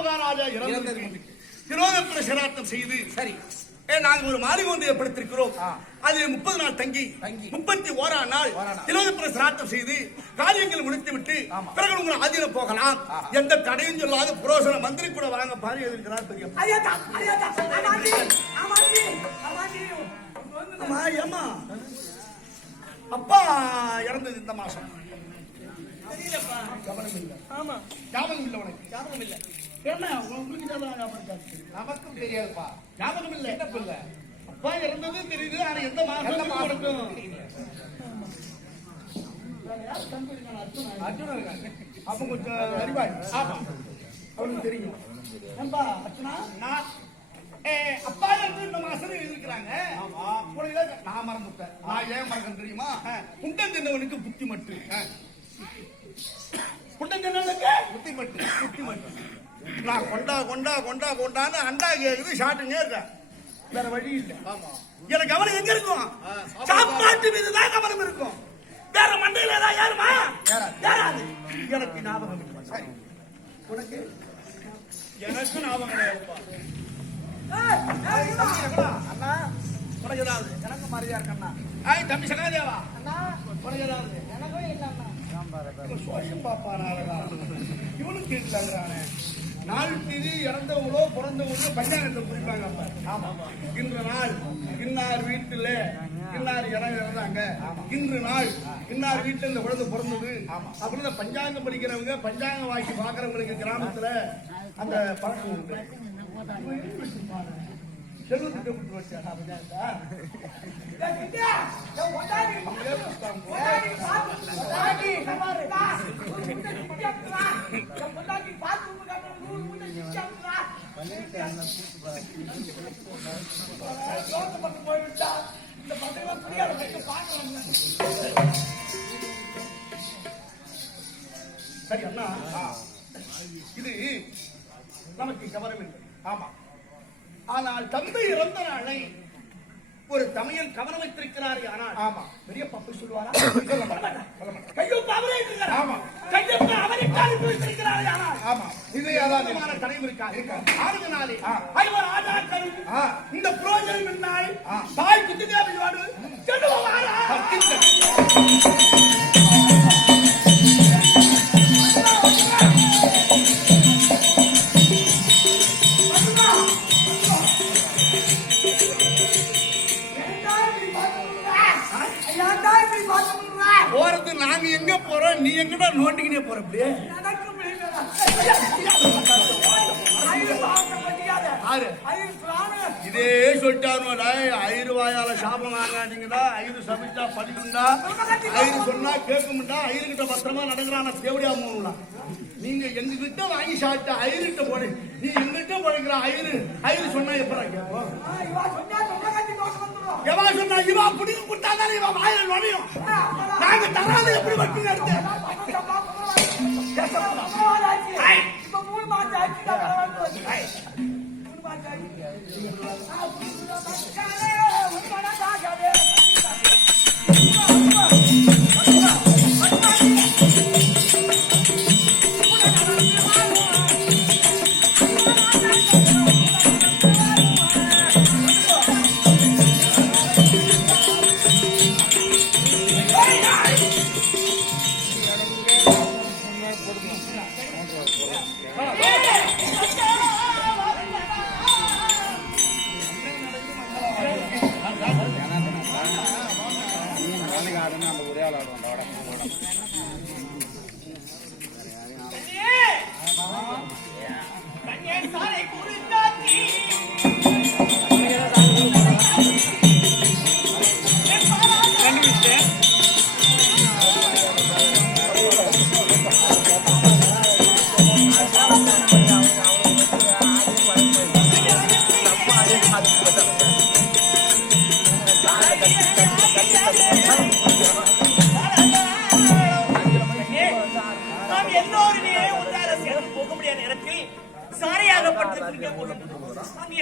மகாராஜா விரோத பிரசாரம் செய்து சரி நாங்கள் ஒரு மாளிகை ஒன்று ஏற்படுத்திருக்கிறோம். அதில் 30 நாள் தங்கி 31 நாள் விரோத சிராத்தம் செய்து காரியங்கள் முடித்துவிட்டு பிறகு உங்களை ஆதீன போகலாம். எந்த தடையும் சொல்லாத புரோசன மந்திரி கூட வாங்க பாரி இருக்கிறார் பெரிய அப்பா இறந்தது இந்த மாசம். நமக்கும் தெரியாதுப்பா, ஞாபகம் இல்லை. அப்பா இறந்தது தெரியுது, ஆனா எந்த மாசம் அப்ப கொஞ்சம் அறிவாய் அவனுக்கு தெரியும். அப்பா இருந்து இந்த மாசம் இருக்கிறாங்க. நான் மறந்துட்டேன். நான் ஏன் மறக்கணும் தெரியுமா? குண்டம் தின்னவனுக்கு புத்தி மட்டும் நான் கொண்டான்னு அண்டா கேக்குது ஷாட்டுங்க இருக்கேன். வேற வழி இல்லை. எனக்கு கவனம் எங்க இருக்கும்? சாப்பாட்டு மீதுதான் கவனம் இருக்கும். வேற மண்டையில ஏதாவது யாருமா யாராது எனக்கு ஞாபகம் இல்லை. உனக்கு எனக்கு ஞாபகம் கிடையாதுப்பா. அண்ணா உனக்கு ஏதாவது? எனக்கு மாதிரியா இருக்கண்ணா. தம்பி சகாதேவா அண்ணா உனக்கு ஏதாவது? எனக்கும் இல்லை அண்ணா. இவனும் கேட்கலாங்கிறானே. நாள் தேதி இறந்தவங்களோ பிறந்தவங்களோ பஞ்சாங்கத்தை குறிப்பாங்க. இன்று நாள் இன்னார் வீட்டுல இன்னார் இறந்தாங்க, இன்று நாள் இன்னார் வீட்டுல இந்த குழந்தை பிறந்தது அப்படின்னு பஞ்சாங்கம் படிக்கிறவங்க பஞ்சாங்கம் வாக்கி பாக்குறவங்களுக்கு கிராமத்துல அந்த பழக்கம் உண்டு. செல்வத்திட்ட விட்டு வச்சா சரி அண்ணா, இது நமக்கு கவனம் இல்லை. ஆமா, ஆனால் தந்தை இறந்த நாளை ஒரு தமையன் கவனம் வைத்திருக்கிறார். ஆனால் ஆமா, பெரிய பப்பு சொல்லுவாரா? கையொப்ப அவரே இருக்கிறார். ஆமா, கையொப்ப அவரை காலிட்டு வைத்திருக்கிறார். ஆனால் ஆமா, இது ஏதாவது தடையும் இருக்காது. ஆறு நாளே ஐவர் ஆதாக்கள் இந்த புரோஜனம் என்னால் தாய் குட்டிதேவியோடு செல்லுவாரா? போறது நாங்க எங்க போறோம், நீ எங்கடா நோண்டிக்கினே போற? அப்படியே இதே சொல்லிட்டாரு. ஐரு வாயால சாபம் வாங்காதீங்கடா, ஐரு சபிச்சா படிக்குண்டா, ஐரு சொன்னா கேட்கும்டா, ஐருகிட்ட பத்திரமா நடக்கிறான தேவடியா மூணுடா. நீங்க எங்ககிட்ட வாங்கி சாப்பிட்ட ஐருகிட்ட போடு, நீ எங்கிட்ட போடுங்கிற ஐரு சொன்னா எப்படா கேட்போம்? எவா சொன்னா இவா புடிங்க கொடுத்தாதான் இவா வாயில நுழையும். நாங்க தராது எப்படி வட்டி நடத்து?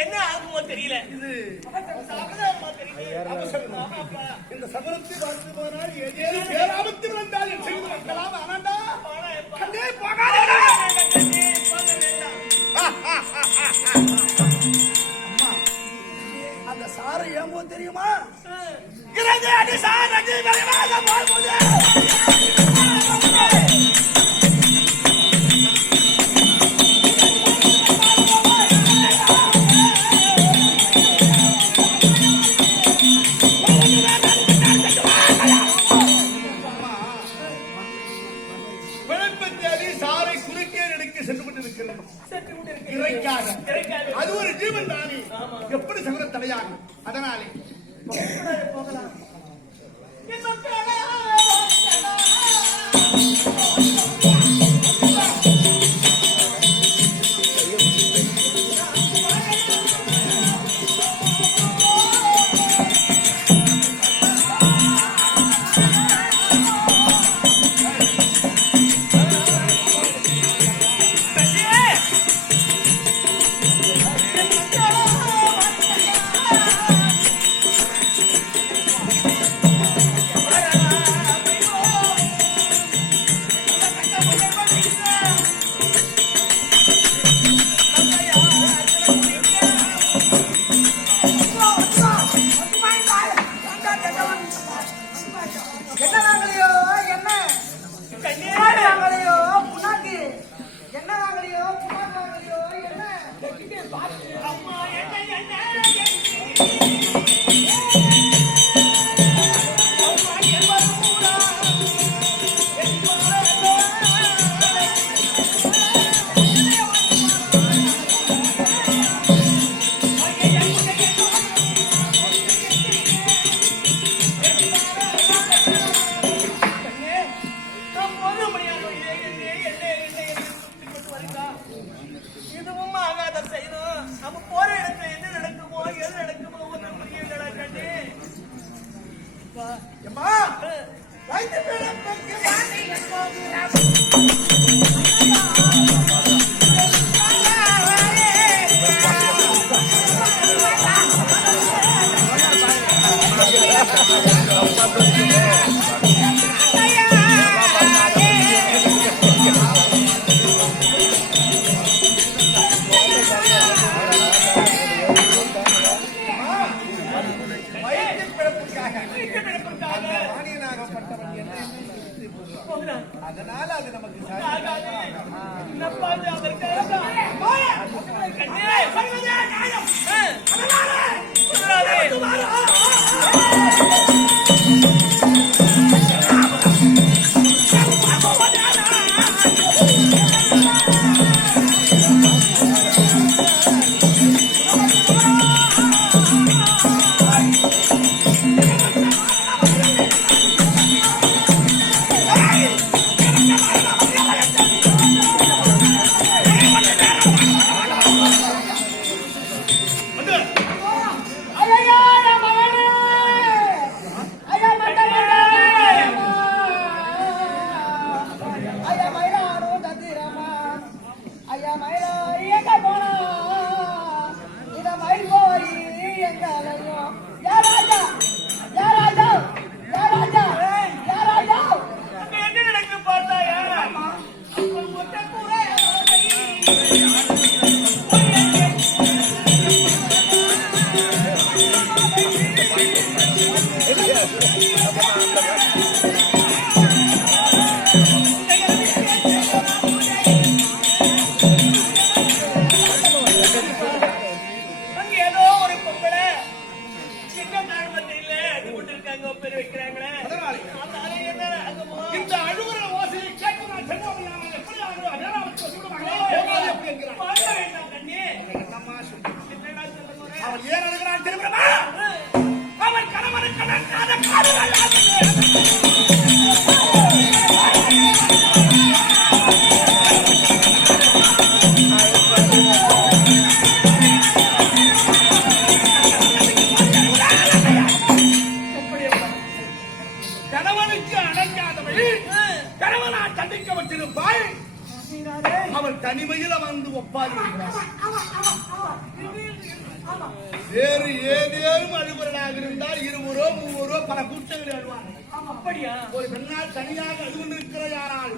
என்ன ஆகுமோ தெரியல. இந்த சமரத்தை பார்த்து போனால் ஏதேனும் பேராபத்து வந்தால் செய்து வைக்கலாம். ஆனாண்டா கண்டே போகாதே. அம்மா, அந்த சாரை ஏமோ தெரியுமா? இறங்கு அடி சாரதி விரைவாக போகுது. அது ஒரு ஜீவன் தானே, எப்படி சகோதர தலையாகும். அதனாலே போகலாம். அதனால அது நமக்கு அவள் தனிமையில் வந்து ஒப்பாது வேறு ஏதேனும் அழுவர்களாக இருந்தால் இருவரோ மூவரோ பல கூட்டங்கள் அழுவாங்க. ஒரு பெண்ணால் தனியாக அழுவந்திருக்கிற யாரால்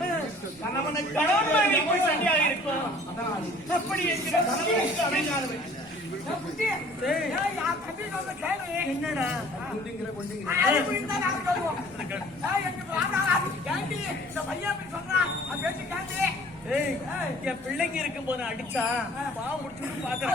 கணவனை தனியாக இருக்கும். அப்படி கணவனுக்கு அடங்காதவை என்னடா குண்டிங்கிற குண்டிங்கிற என் பிள்ளைங்க இருக்கும் போது அடிச்சா பாவம் முடிச்சுட்டு பாக்குறேன்.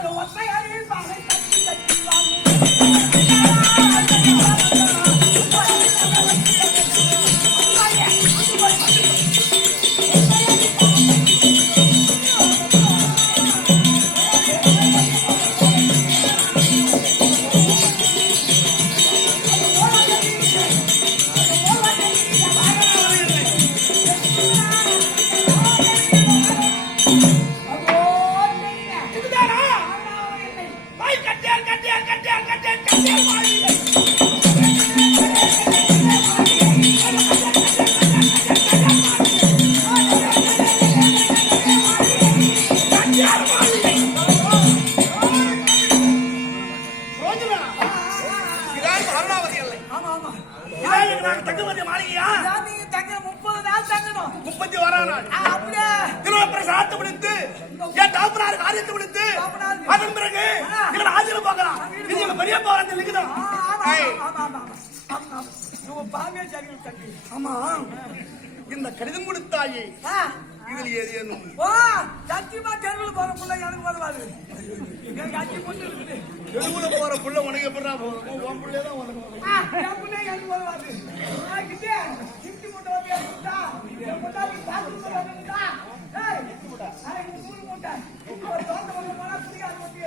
தங்குமதி மாளிகையா? நீங்க தங்க 30 நாள் தங்கணும். 31 நாள். அப்படியே திருவப்பிரசாதத்தை விடுத்து என் தகப்பனார் காரியத்தை விடுத்து அதன் பிறகு எங்களை ஆஜில பார்க்கலாம். இது எங்க பெரிய பாவத்தை லிக்குதான். ஆமா இந்த கடிதம் கொடுத்தாயே இதில் ஏதேனும் சத்தியமா தெருவில் போற புள்ள எனக்கு வருவாரு. எனக்கு அஞ்சு பொண்ணு இருக்குது. தெருவுல போற புள்ள உனக்கு எப்படா போகும்? உன் புள்ளைய தான் உனக்கு வரும். என் புள்ள எனக்கு வருவாரு. கிட்டே கிட்டி மூட்டை வந்து எடுத்துட்டா என் பொண்டாட்டி பாத்து போறா. ஏய் இது மூணு மூட்டை ஒரு தோட்ட வந்து போனா குடிக்காத வந்து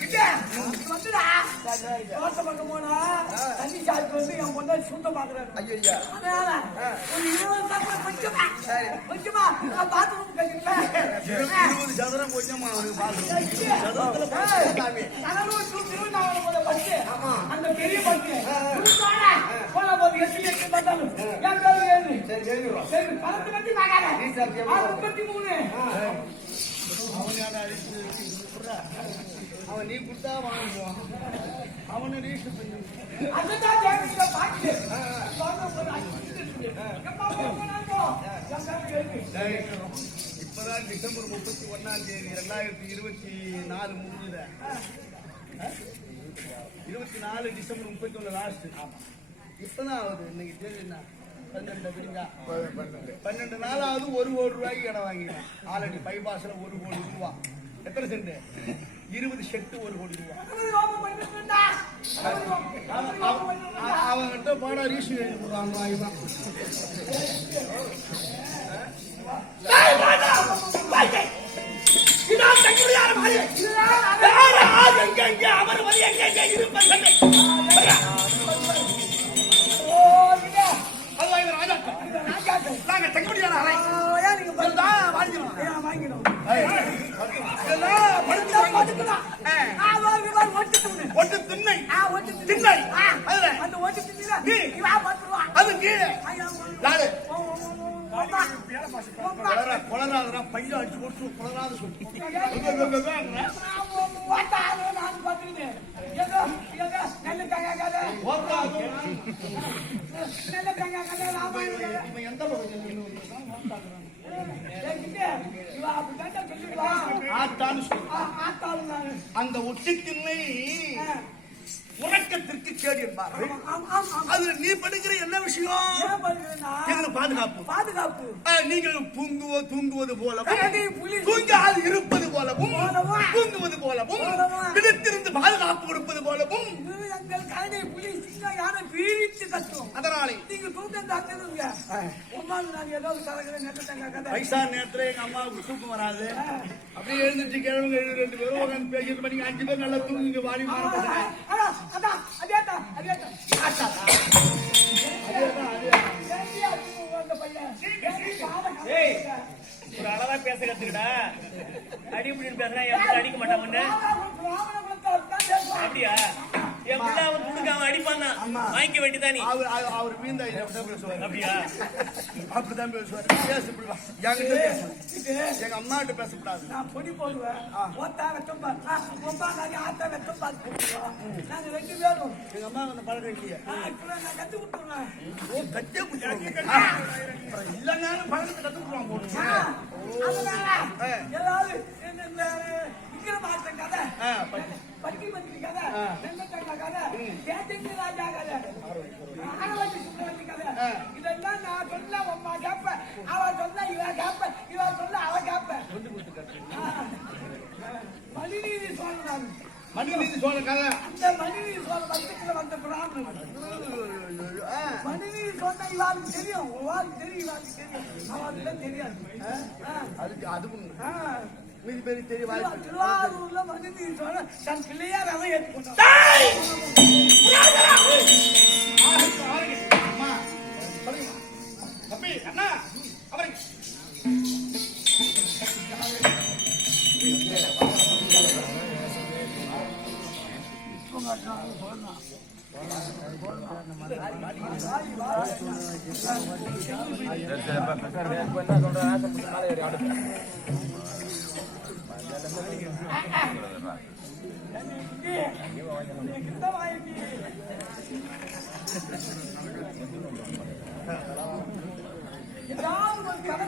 கிட்டே வந்துடா. தோட்ட பக்கம் போனா தண்ணி சாப்பிட்டு வந்து என் பொண்டாட்டி சுத்தம் பாக்குறாரு. ஐயா அதனால ஒரு 20 சதுரம் கொஞ்சமா நான் பாத்ரூம் கட்டிருப்பேன். 20 சதுரம் கொஞ்சமா அவனுக்கு பாத்ரூம் சதுரத்துல அந்த பெரிய பட்டு போன போது எட்டு பார்த்தாலும் பணத்தை பத்தி பார்க்காத 33 அவன் நீ கொடுத்தா வாங்குவான். அவனை ரீச் பண்ணி அதுதான் பாட்டு இப்பதான் டிசம்பர் 31ஆம் தேதி 2024 முடிஞ்சத. 24 டிசம்பர் 31 லாஸ்ட். இப்பதான் ஆகுது. இன்னைக்கு தேதி என்ன? 12 நாளாவது 1 கோடி ரூபாய்க்கு இடம் வாங்கிட்டேன். ஆல்ரெடி பைபாஸ்ல 1 கோடி ரூபாய். எத்தனை சென்ட்? 20 செட்டு 1 கோடி ரூபாய். அவன்கிட்ட போனா ரீஷன் எழுதி போடுவாங்க. இவன் ஒட்டு திண்ணை திண்ணை அது கீழே கொலராதரா பையில அடிச்சு போட்டு கொலராத சொல்லி எந்த அந்த ஒட்டித்திண்ணை உறக்கத்திற்கு கேடு என்பார்கள். அதுல நீ படுகிற என்ன விஷயம்? பாதுகாப்பு. நீங்கள் தூங்குவது போலவும் தூங்காது இருப்பது போலவும் தூங்குவது போலவும் விழித்திருந்து பாதுகாப்பு கொடுப்பது போலவும் அதனாலே நீங்க பைசா நேரத்துல எங்க அம்மாவுக்கு தூக்கம் வராது. அப்படியே எழுந்துச்சு கிழமை 2 பேரும் உட்காந்து பேசிட்டு பண்ணி 5 பேர் நல்லா தூங்குங்க. வாடி மாற ஒரு அளவா பேச கத்துக்கிட்டா அடி முடின்னு பேசுனா எப்படி அடிக்க மாட்டாங்க. அப்படியா? என் பிள்ளை அவன் துடுக்காம அடிப்பான். வாங்கிக்க வேண்டியதானே. அவர் வீந்தா பேசுவார். அப்படியா? அப்படிதான் பேசுவார். எங்க அம்மா கிட்ட பேசக்கூடாது. நான் பொடி போடுவேன். நாங்க 2 பேரும் எங்க அம்மா அந்த பழக்கம் இல்லையா? நான் கத்து கொடுத்துருவேன். இல்லைன்னாலும் பழக்கத்தை கத்து கொடுப்பான் போட்டு. ஏதாவது விக்ரமாதித்தன் கதை, பட்டி மந்திரி கதை, வெங்கடேச கதை, தேஜங்கி ராஜா கதை, ஆரவதி சுந்தரவதி கதை, இதெல்லாம் நான் சொன்னா அம்மா கேப்ப, அவ சொன்னா இவ கேப்ப, இவ சொன்னா அவ கேப்ப. மணிநீதி சோழன், மணிநீதி சோழன் கதை. அந்த மணிநீதி சோழன் வம்சத்துல வந்த பிராமணன். மணிநீதி சொன்னா இவாளுக்கு தெரியும், இவாளுக்கு தெரியும், இவாளுக்கு தெரியும், அவளுக்கு தெரியாது. அதுக்கு அதுவும் மீதி பேரு தெரிய வாய்ப்பு. திருவாரூர்ல மணிநீதி சோழன் தன் பிள்ளையார் அதை ஏற்றுக்கொண்டார். தம்பி அண்ணா அவருக்கு ஏதாவது ஒரு கணக்கு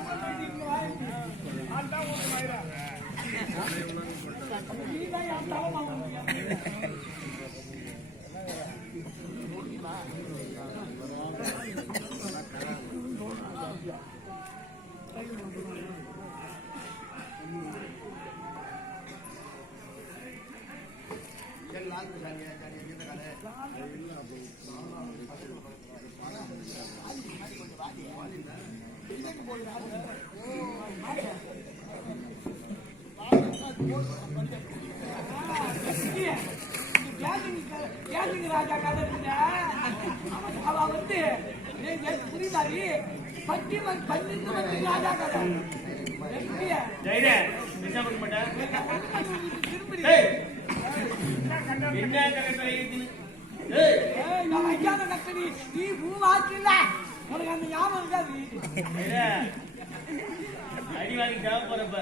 ராஜா கதை அவ வந்து புரியுதாரி பட்டி பன்னெண்டு வந்து ராஜா கதை நான் ஐயான கத்தடி நீ பூவாச்சுல உனக்கு அந்த ஞாபகம் இருக்காது. அடிவாங்கி தேவைப்படுறப்ப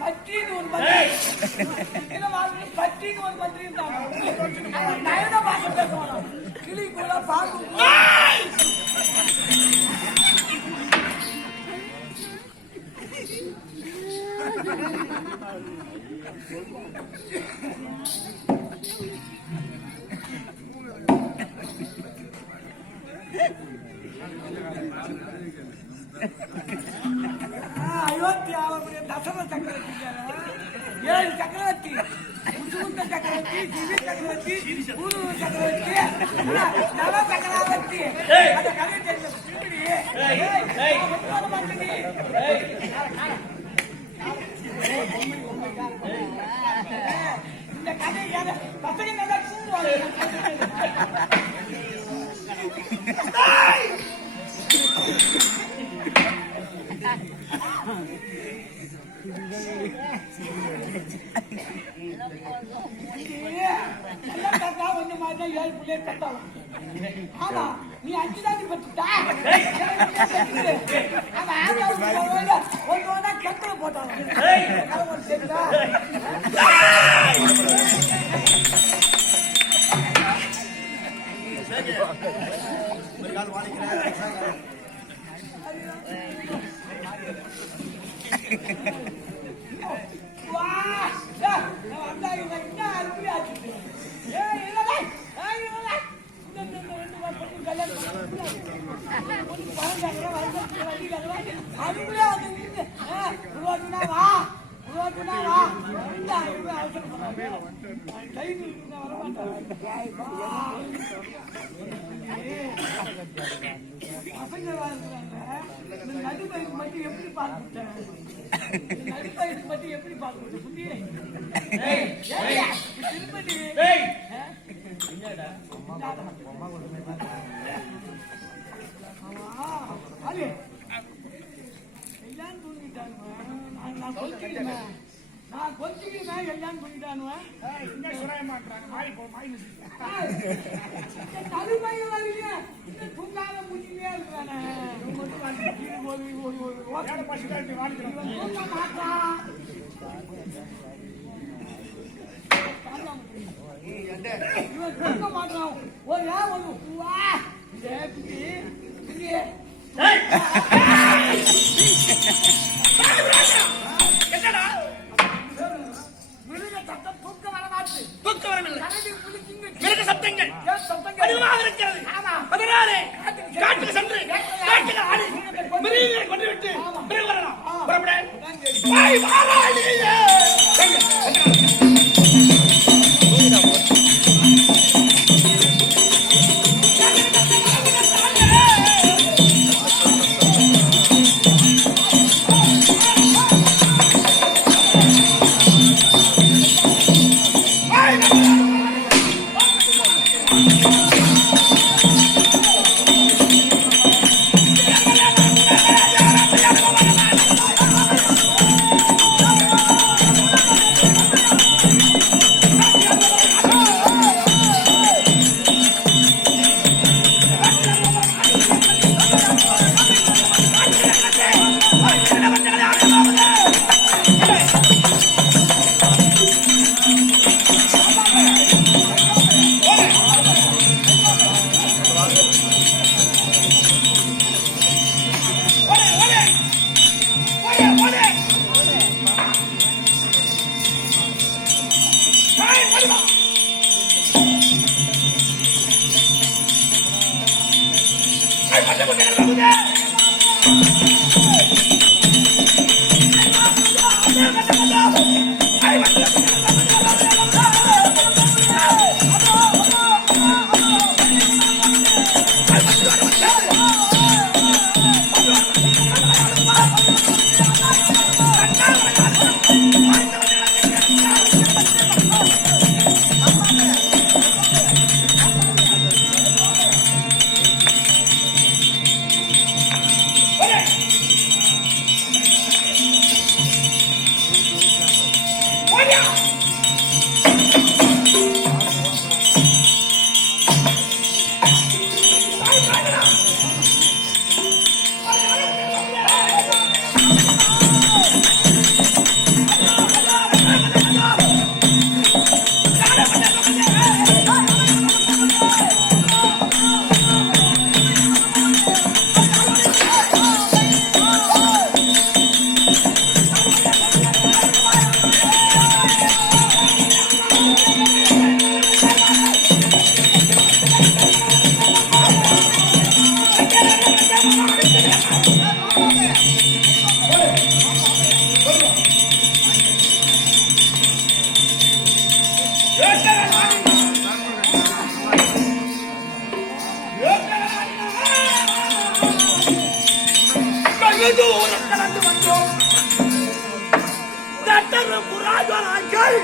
பட்டின்னு ஒரு பட்டின்னு ஒரு மந்திரி இருந்தாங்க. பாச பேசுவாங்க கிளி கூட பாக்கு அயோத்தி அவருடைய தசரத சக்கரவர்த்தி, 7 சக்கரவர்த்தி, முசுகுந்த சக்கரவர்த்தி, சிவி சக்கரவர்த்தி, குரு சக்கரவர்த்தி, நவ சக்கரவர்த்தி. அந்த கதை தெரிஞ்ச இந்த கதை பசங்க நல்லா தூங்குவாங்க. ஒண்ணு மாதிரி 7 பிள்ளைய கட்டாலும். ஆமா நீ 5 தாண்டி பத்துட்டா ஒன்னு கெட்டல போட்டாங்க. நடுப்பயிருக்கு மட்டும் எப்படி பார்த்துட்டேன், நடுப்பயிருக்கு மட்டும் எப்படி பார்த்துட்டேன் புத்தி திருப்பதி எல்லாம் தூங்கிட்டானுவேன். நான் கொஞ்சிக்கிறேன், நான் கொஞ்சிக்கிறேன், எல்லாம் தூங்கிட்டானுவேன். தடுப்பயிர் வரீங்க தூங்காத முடிஞ்சே இருக்கிறானே தூங்க மாட்டான். இவன் தூங்க மாட்டான். ஒரு பூவா நீரை கொண்டு விட்டு பிறகு வரலாம். புறப்படு. வாய் வாராளியே. கடந்து வந்தோம். புராஜனாக்கள்